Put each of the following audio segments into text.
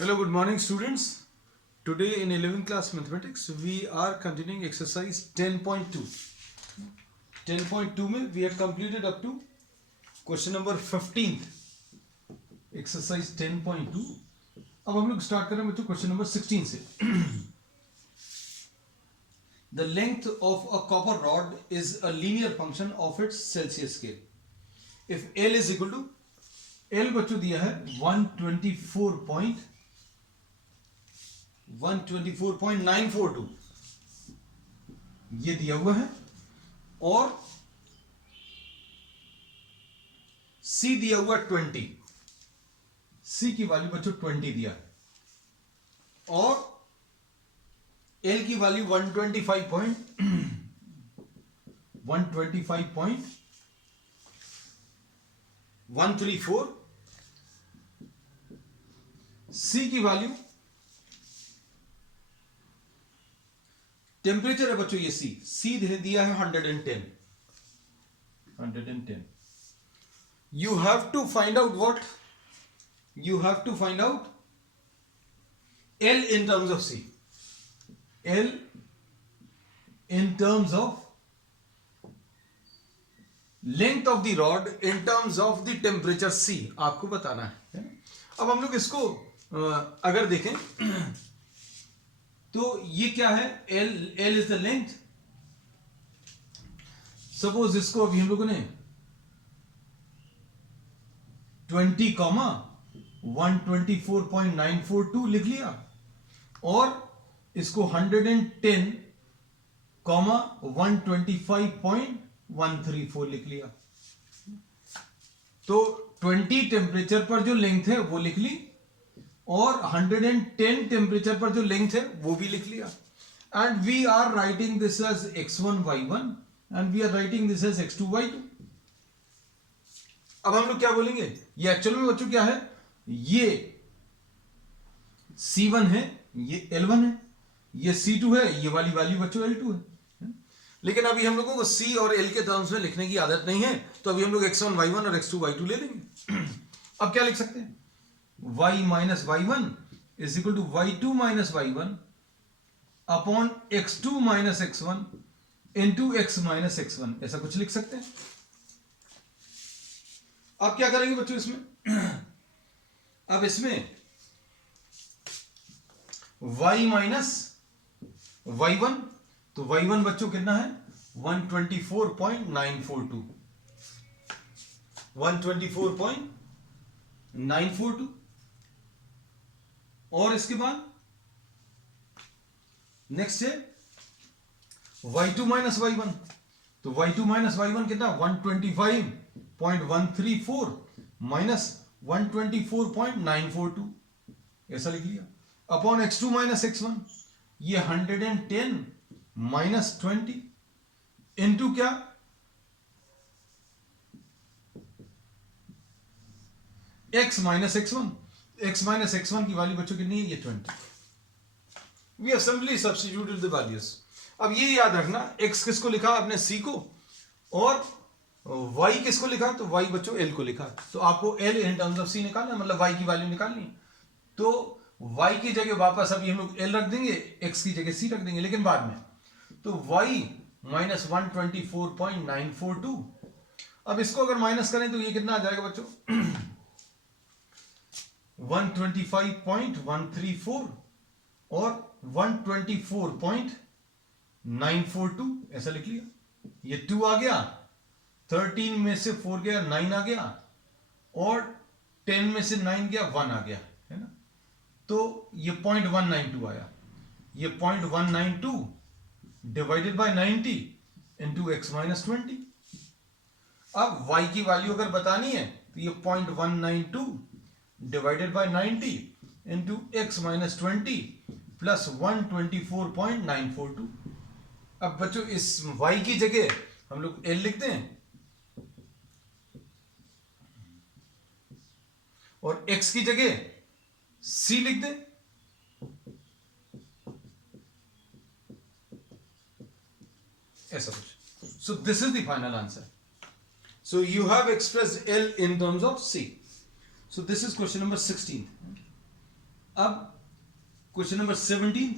Hello, good morning, students. Today in 11th class mathematics, we are continuing exercise 10.2. 10.2 में we have completed up to question number 15. Exercise 10.2. अब हम लोग start करें बच्चों question number 16 से. The length of a copper rod is a linear function of its Celsius scale. If L is equal to L बच्चों दिया है 124.942 ये दिया हुआ है और C दिया हुआ 20. C की वैल्यू बच्चों 20 दिया है और L की वैल्यू 125.134. C की वैल्यू टेम्परेचर है बच्चों ये सी दिया है 110. You have to find out what? You have to find out L in terms of C. L in terms of length of the rod in terms of the temperature C आपको बताना है. अब हम लोग इसको अगर देखें तो ये क्या है L is the length. Suppose इसको अभी हम लोगों ने 20,124.942 लिख लिया और इसको 110,125.134 लिख लिया. तो 20 टेम्परेचर पर जो लेंथ है वो लिख ली और 110 टेम्परेचर पर जो लेंथ है वो भी लिख लिया. And we are writing this as x1 y1 and we are writing this as x2 y2. अब हम लोग क्या बोलेंगे, ये एक्चुअल में बच्चों क्या है, ये C1 है, ये L1 है, ये C2 है, ये वाली वैल्यू बच्चों L2 है. लेकिन अभी हम लोगों को C और L के टर्म्स में लिखने की आदत नहीं है, तो अभी हम लोग x1 y1 और x2 y2 ले लेंगे. अब क्या लिख सकते हैं, y minus y1 is equal to y2 minus y1 upon x2 minus x1 into x minus x1, ऐसा कुछ लिख सकते हैं. अब क्या करेंगे बच्चों इसमें, अब इसमें y minus y1, तो y1 बच्चों कितना है 124.942. 124.942 और इसके बाद नेक्स्ट है y2 माइनस y1, तो y2 माइनस y1 कितना 125.134 माइनस 124.942 ऐसा लिख लिया अपॉन x2 माइनस x1, ये 110 माइनस 20 इंटू क्या x minus x1. x minus x1 की वैल्यू बच्चों कितनी है, ये 20. We have simply substituted the values. अब ये याद रखना x किसको लिखा आपने c को और y किसको लिखा, तो y बच्चों l को लिखा. तो आपको l in terms of c निकालना, मतलब y की वैल्यू निकालनी. तो y की जगह वापस अभी हम लोग l रख देंगे, x की जगह c रख देंगे, लेकिन बाद में. तो y माइनस 124.942. अब इसको अगर माइनस करें तो ये कितना आ जाएगा बच्चों 125.134 और 124.942 ऐसा लिख लिया. ये 2 आ गया, 13 में से 4 गया 9 आ गया और 10 में से 9 गया 1 आ गया, है ना. तो ये 0.192 आया. ये 0.192 divided by 90 into x minus 20. अब y की वैल्यू अगर बतानी है तो ये 0.192 divided by 90 into x minus 20 plus 124.942. अब बच्चों इस y की जगह हम लोग l लिखते हैं और x की जगह c लिख दें. ऐसा कुछ. So this is the final answer. So you have expressed L in terms of C. So this is question number 16. अब क्वेश्चन नंबर 17,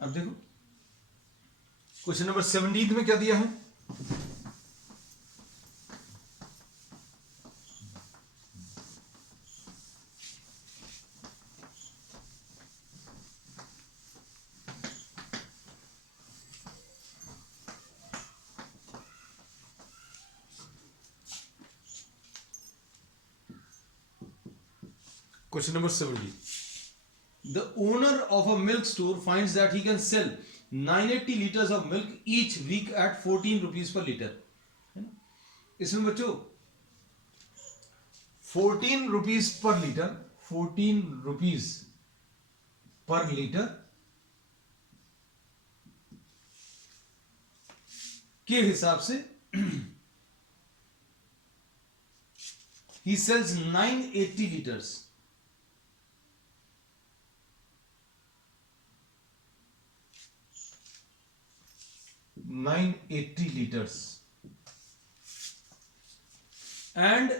अब देखो क्वेश्चन नंबर 17 में क्या दिया है। Question number 17. The owner of a milk store finds that he can sell 980 liters of milk each week at 14 rupees per liter. है ना? इसमें बच्चों 14 rupees per litre, 14 rupees per litre के हिसाब से he sells 980 liters. 980 liters and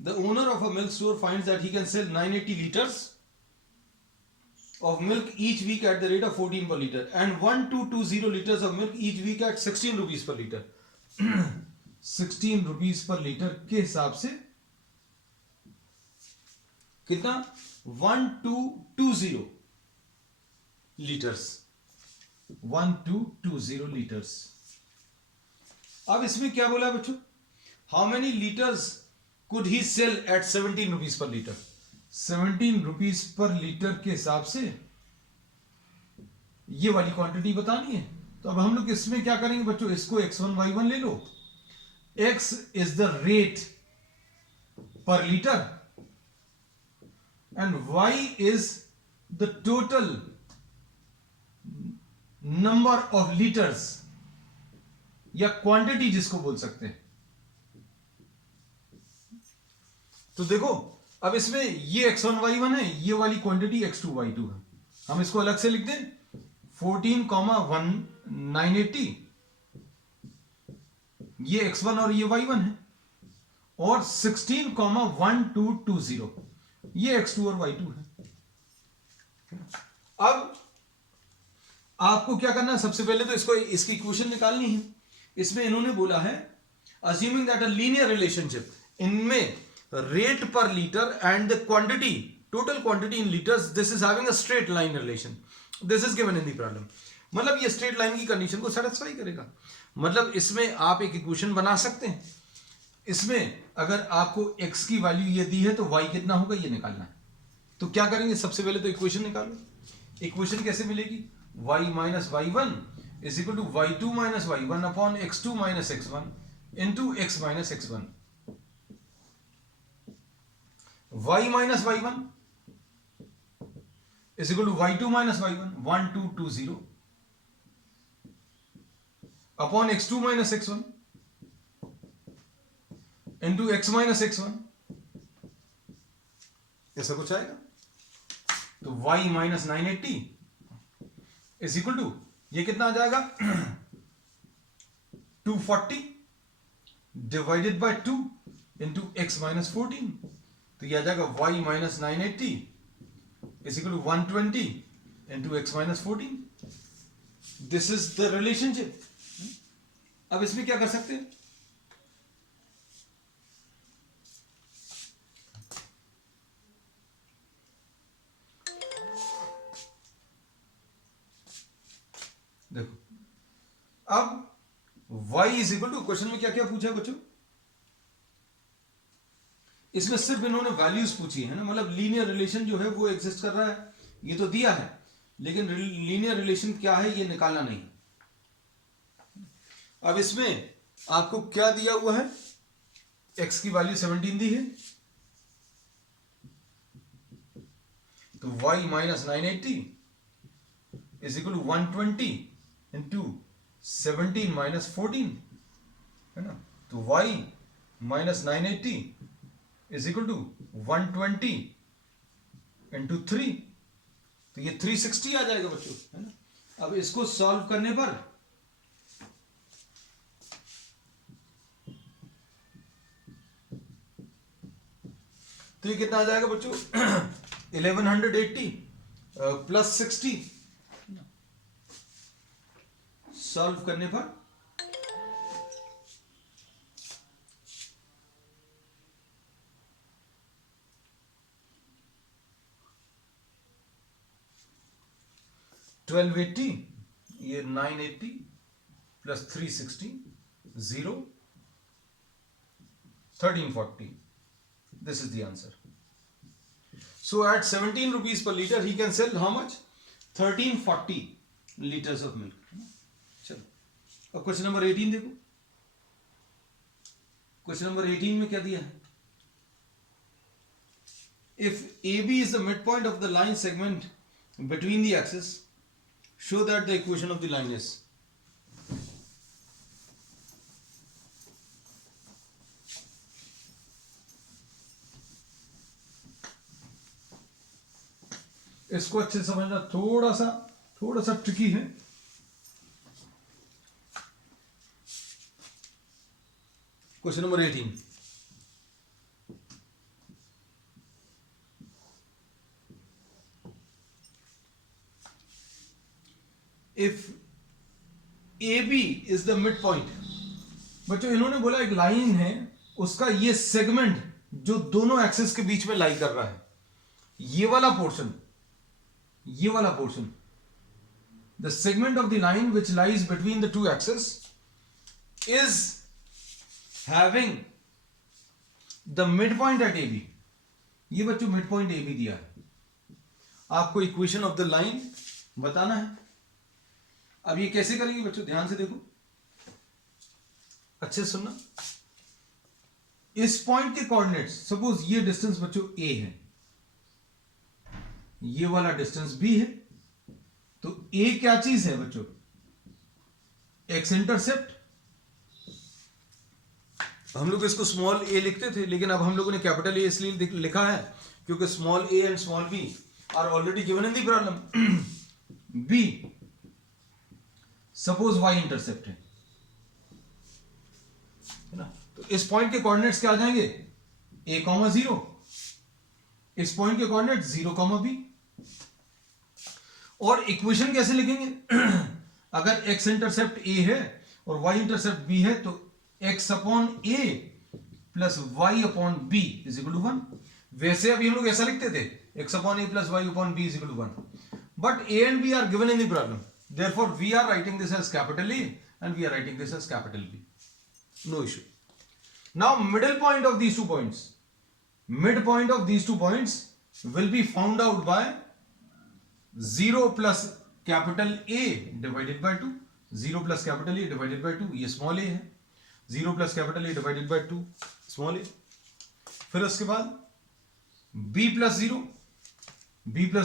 the owner of a milk store finds that he can sell 980 liters of milk each week at the rate of 14 per liter and 1220 liters of milk each week at 16 rupees per liter. 16 rupees per liter के हिसाब से कितना 1220 litres, 1220 litres. अब इसमें क्या बोला बच्चों, how many litres could he sell at 17 rupees per litre. 17 rupees per litre के हिसाब से ये वाली क्वांटिटी बतानी है। तो अब हम लोग इसमें क्या करेंगे बच्चों, इसको x1 y1 ले लो। x इज द रेट पर litre and y is the total number of liters या क्वांटिटी जिसको बोल सकते हैं। तो देखो अब इसमें ये x1 y1 है, ये वाली क्वांटिटी x2 y2 है। हम इसको अलग से लिख दें 14,980 ये x1 और ये y1 है और 16,1220 ये x2 और y2 है। अब आपको क्या करना है, सबसे पहले तो इसको इसकी इक्वेशन निकालनी है। इसमें इन्होंने बोला है assuming that a linear relationship, इनमें रेट पर litre and the quantity, total quantity in litres, this is having a straight line relation, this is given in the problem. मतलब ये स्ट्रेट लाइन की कंडीशन को सेटिस्फाई करेगा। मतलब इसमें आप एक इक्वेशन बना सकते हैं। इसमें अगर आपको x की वैल्यू ये दी है तो y कितना होगा ये निकालना है। तो क्या करेंगे, सबसे पहले तो इक्वेशन निकालो। इक्वेशन कैसे मिलेगी, y minus y1 is equal to y2 minus y1 upon x2 minus x1 into x minus x1। y minus y1 is equal to y2 minus y1 1220 upon x2 minus x1 into x minus x1, ऐसा कुछ आएगा। तो y minus 980 is equal to ये कितना आ जाएगा 240 divided by 2 into x minus 14। तो ये आ जाएगा y minus 980 is equal to 120 into x minus 14। This is the relationship. अब इसमें क्या कर सकते हैं, देखो अब y is equal to, question में क्या क्या पूछा है बच्चों, इसमें सिर्फ इन्होंने वैल्यूज पूछी है ना। मतलब लीनियर रिलेशन जो है वो एग्जिस्ट कर रहा है, ये तो दिया है, लेकिन लीनियर रिलेशन क्या है ये निकालना नहीं। अब इसमें आपको क्या दिया हुआ है, x की वैल्यू 17 दी है, तो y minus 980 is equal to 120 into 17 minus 14 है ना। तो y minus 980 is equal to 120 into 3, तो ये 360 आ जाएगा बच्चों, है ना। अब इसको सॉल्व करने पर तो ये कितना आ जाएगा बच्चों 1180 प्लस 60 सॉल्व करने पर $1280, ये 980 plus 360 0 1340. This is the answer. So at 17 rupees per liter he can sell how much? 1340 liters of milk. चलो अब क्वेश्चन नंबर 18 देखो. क्वेश्चन नंबर 18 में क्या दिया है? If AB is the midpoint of the line segment between the axes, show that the equation of the line is. इसको अच्छे से समझना थोड़ा सा ट्रिकी है. Question number 18. If AB is the mid point. बच्चों इन्होंने बोला एक लाइन है, उसका ये सेगमेंट जो दोनों एक्सेस के बीच में लाई कर रहा है, ये वाला portion, the segment of the line which lies between the two axes is having the midpoint at AB. ये बच्चों midpoint AB दिया है, आपको इक्वेशन ऑफ द लाइन बताना है. अब ये कैसे करेंगे बच्चों, ध्यान से देखो, अच्छे सुनना. इस पॉइंट के कोऑर्डिनेट्स, सपोज ये डिस्टेंस बच्चों A है, ये वाला डिस्टेंस B है, तो A क्या चीज है बच्चों? X intercept. हम लोग इसको स्मॉल a लिखते थे, लेकिन अब हम लोगों ने कैपिटल A इसलिए लिखा है क्योंकि small a and small b are already given in the problem. B suppose y intercept है ना, तो इस पॉइंट के कोऑर्डिनेट्स क्या आ जाएंगे? a, 0. इस पॉइंट के कोऑर्डिनेट 0, b. और इक्वेशन कैसे लिखेंगे? अगर x इंटरसेप्ट a है और y इंटरसेप्ट b है, तो x upon a plus y upon b is equal to 1. वैसे अभी हम लोग ऐसा लिखते थे, x upon a plus y upon b is equal to 1. But a and b are given in the problem, therefore we are writing this as capital A and we are writing this as capital B. No issue. Now middle point of these two points, mid point of these two points will be found out by 0 plus capital A divided by 2. 0 plus capital A divided by 2, ये small a है. 0 plus capital A divided by 2 small a. फिर उसके बाद b plus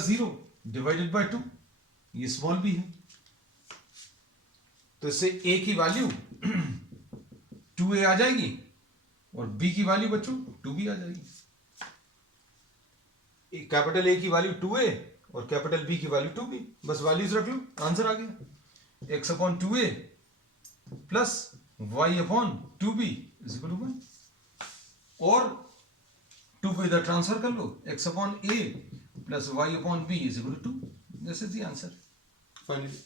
0 divided by 2, ये small b है. तो इससे a की वैल्यू 2a आ जाएगी और b की वैल्यू बच्चों 2b आ जाएगी. कैपिटल A की वैल्यू 2a और कैपिटल B की वैल्यू 2b. बस वैल्यूज रख लो, आंसर आ गया. x upon 2a plus y upon 2b is equal to 1. और 2 इधर ट्रांसफर कर लो, x upon a plus y upon b is equal to 2. This is the answer finally.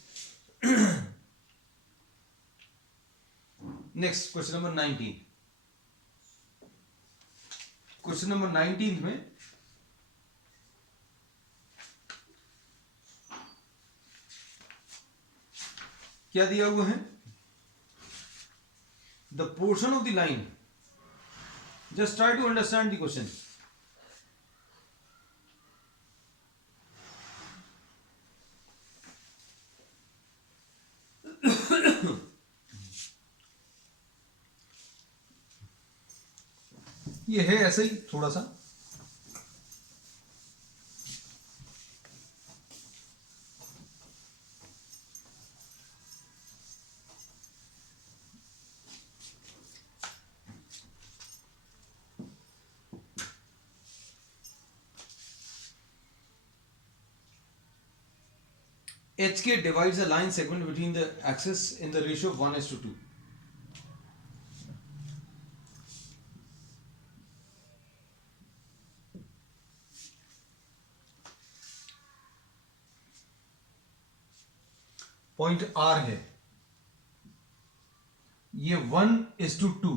Next question number 19. Question number 19 में क्या दिया हुआ है? The portion of the line. Just try to understand the question. ये है ऐसे ही थोड़ा सा. HK divides a line segment between the axes in the ratio of 1:2. Point R है, ये 1:2।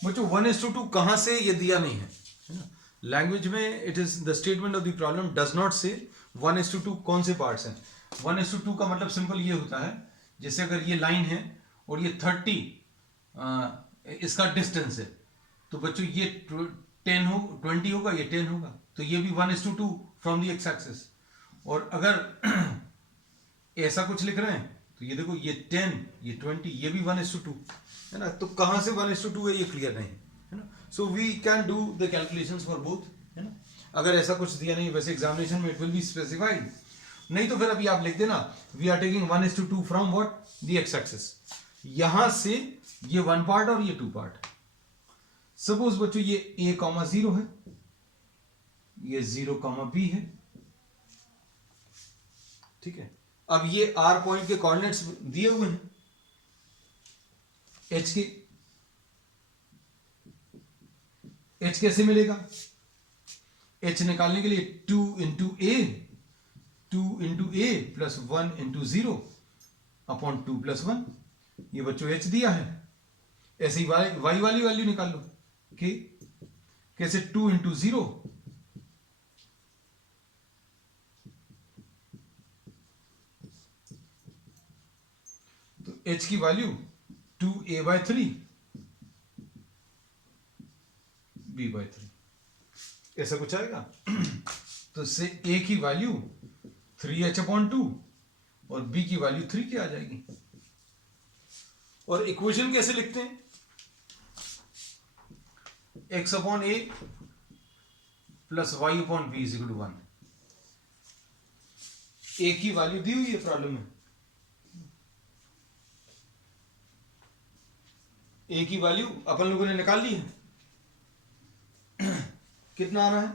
बच्चों 1:2 कहां से, ये दिया नहीं है ना। लैंग्वेज में it is the statement of the problem does not से 1:2 कौन से पार्ट्स हैं। 1:2 का मतलब सिंपल ये होता है, जैसे अगर ये लाइन है और ये 30 इसका डिस्टेंस है, तो बच्चों ये 20 होगा, ये 10 होगा, तो ये भी 1:2 फ्रॉम द एक्स एक्सिस। और अगर ऐसा कुछ लिख रहे हैं तो ये देखो, ये 10, ये 20, ये भी 1:2 है ना। तो कहां से 1:2 है ये क्लियर नहीं है ना। So we can do the calculations for both, है ना। अगर ऐसा कुछ दिया नहीं, वैसे एग्जामिनेशन में इट विल बी स्पेसिफाइड, नहीं तो फिर अभी आप लिख देना we are taking 1:2 from what, the x axis. यहां से ये 1 पार्ट और ये 2 पार्ट। सपोज बच्चों ये a,0 है, ये 0,b है, ठीक है। अब ये r पॉइंट के कोऑर्डिनेट्स दिए हुए हैं h के। h कैसे मिलेगा, h निकालने के लिए 2 into a plus 1 into 0 upon 2 plus 1, ये बच्चों h दिया है। ऐसे ही y वाली वैल्यू निकाल लो कि कैसे, 2 इंटू 0 तो h की वैल्यू 2a/3 b/3, ऐसा कुछ आएगा। तो इससे a की वैल्यू 3h/2 और b की वैल्यू 3 की आ जाएगी। और इक्वेशन कैसे लिखते हैं, x/a plus y/b is equal to 1। a की वैल्यू दी हुई है प्रॉब्लम में, a की वैल्यू अपन लोगों ने निकाल ली है। कितना आ रहा है,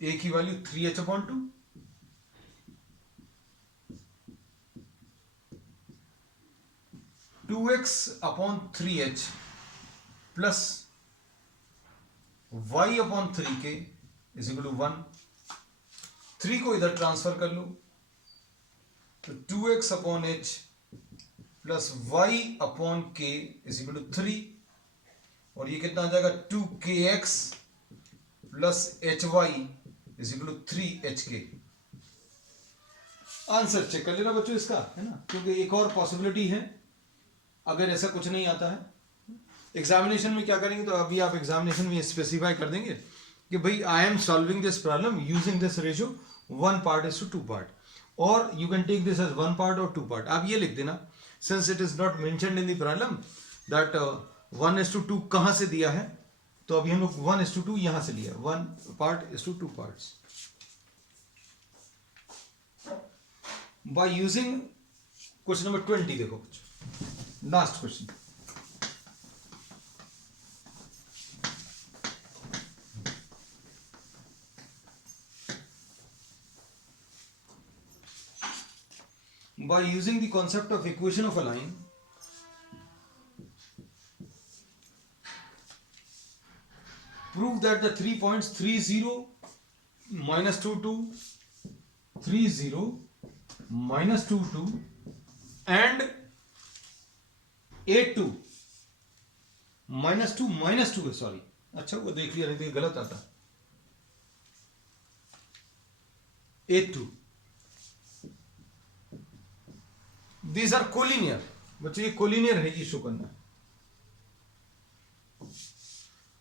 a की value 3h/2 2x/3h plus y/3k is equal to 1। 3 को इधर ट्रांसफर कर लो, तो 2x/h plus y/k is equal to 3, और ये कितना आ जाएगा 2kx plus hy is equal to 3hk। Answer check कर लेना बच्चों इसका, है ना, क्योंकि एक और पॉसिबिलिटी है अगर ऐसा कुछ नहीं आता है। एग्जामिनेशन में क्या करेंगे, तो अभी आप एग्जामिनेशन में स्पेसिफाई कर देंगे कि भाई I am solving this problem using this ratio 1 part is to 2 part, और you can take this as 1 part और 2 पार्ट। आप ये लिख देना, since it is not mentioned in the problem that 1:2 कहां से दिया है, तो अभी हम लोग 1:2 यहां से लिया, 1 part is to 2 parts. By using question number 20 देखो, last question. By using the concept of equation of a line, prove that the 3 points 30 minus 22 30 minus 22 and 82 minus 2 minus 2 है, सॉरी, अच्छा वो देख लिया, नहीं तो गलत आता, 82 दीज आर कोलिनियर। बच्चों ये कोलिनियर है, ये शो करना है।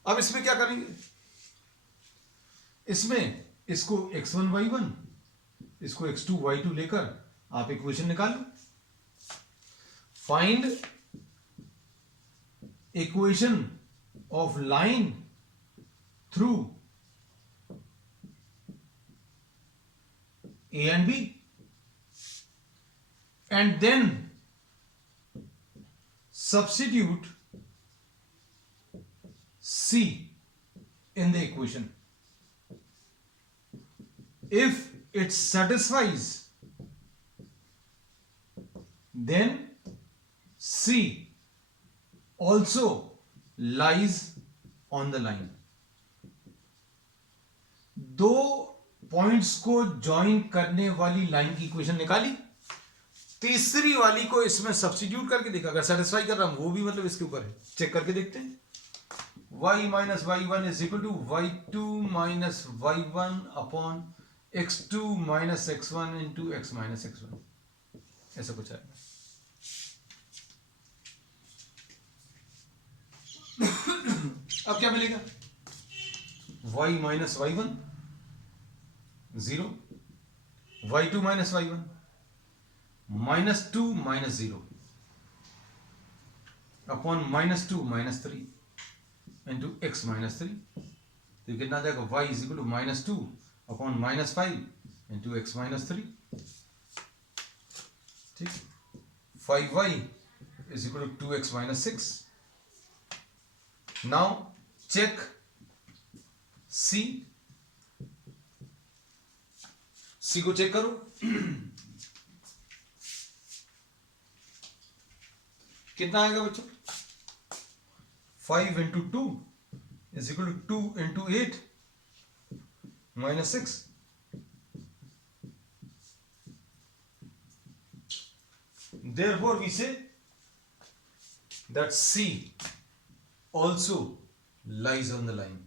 अब इसमें क्या करेंगे, इसमें इसको x1 y1 इसको x2 y2 लेकर आप इक्वेशन निकाल लो। Find equation of line through a and b, and then substitute c in the equation. If it satisfies, then c also lies on the line. दो पॉइंट्स को join करने वाली line की equation निकाली, तीसरी वाली को इसमें सब्स्टिट्यूट करके देखा, अगर सेटिस्फाई कर रहा हूं वो भी मतलब इसके ऊपर है, चेक करके देखते हैं। y minus y one is equal to y two minus y one upon x2 minus x1 into x minus x1, ऐसा कुछ आएगा। अब क्या मिलेगा? y minus y one 0, y2 minus y one minus 2 minus 0 upon minus 2 minus 3 into x minus 3, तो कितना आ जाएगा? y is equal to minus 2 upon minus 5 into x minus 3, ठीक। 5y is equal to 2x minus 6। Now check c को check करो। कितना आएगा बच्चों? 5 into 2 is equal to 2 into 8 minus 6। Therefore we say that C also lies on the line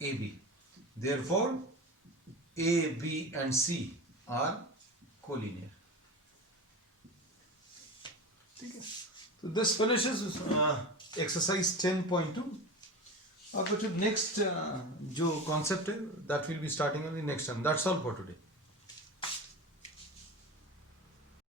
AB. Therefore A, B and C are collinear. ठीक है, तो this finishes exercise 10.2। अब बच्चों नेक्स्ट जो कॉन्सेप्ट है that will be starting on the next time. That's all for today.